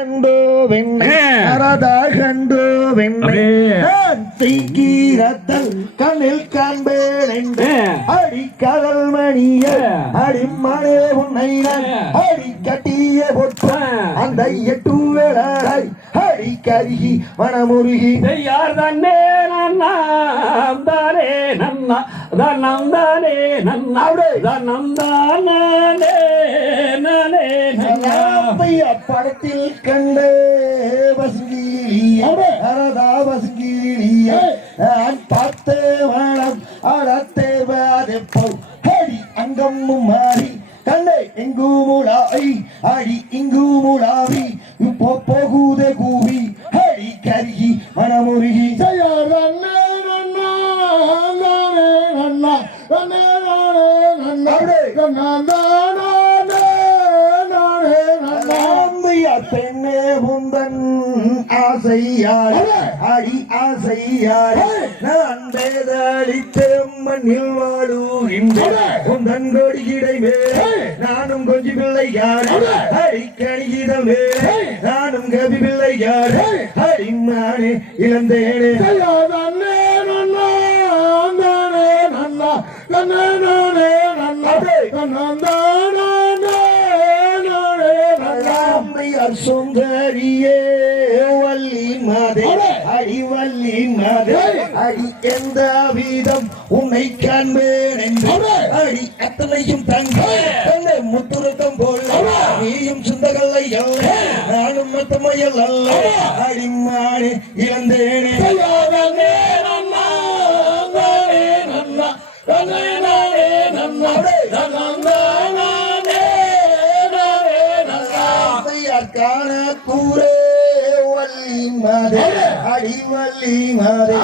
கண்டோ வெண்ணை ஆ. அரதா கண்டோ வெண்ணை அப்படியே. நான் தீக்கீரத்தல் கண்ணில் காண்பேன். அடி கடல் மணிய ஆ. அடி மணே உன்னை. அடி கட்டிய ஆ. அந்த எட்டு வேளாய் அடி கருகி மனமுருகி யார் தன்னே நன்னாம் தானே நன்னா தன்னம் தானே நன்னா தன்னம் தானே நானே நன்னா ஐயா படத்தில் கண்ட வசங்கிலிய அரதா வசங்கிலிய நான் பார்த்த வளம் அடத்தேவாதெப்போ ஹடி அங்கம்மும் மாறி கண்ணை எங்குமுளாய் அடி இங்குமுளாவி இப்போ போகுதே கூவி ஹடி கருகி மனமுருகி. அம்மையா ஆசையார். அடி! ஆசையார். நான் வேதளித்த மண்ணில் வாழுகின்றேன். கொடிகிடை மேலே நானும் கொஞ்சி பிள்ளை யார் அடி கணிகித மேலே நானும் கவி பிள்ளை யார் அடி நானே இழந்தேனே அம்மையார் சுந்தரியே வள்ளி மாதே அடி! வள்ளி மாதே அடி எந்த வீதம் உன்னை காண்பேன் என்று. அடி! அத்தனையும் தங்க தங்க முத்துரத்தம் போல். நீயும் சுந்தகல்லை அல்ல நானும் மத்தமையல் அல்ல அடி மானே இழந்தேனே. காண கூரே வள்ளி மாதே அடி வள்ளி மாதே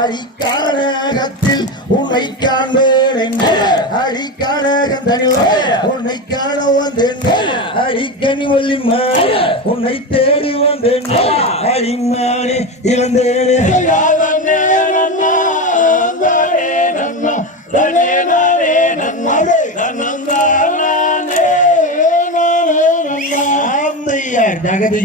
அடி காணகத்தில் உன்னை காண்பேன் என்று அடி காணகம் தனிவ உன்னை காண வந்தேன். அடி கனி வள்ளி மாதே உன்னை தேடி வந்தேன். அடி மானே இழந்தேனே. జాగ్రత్త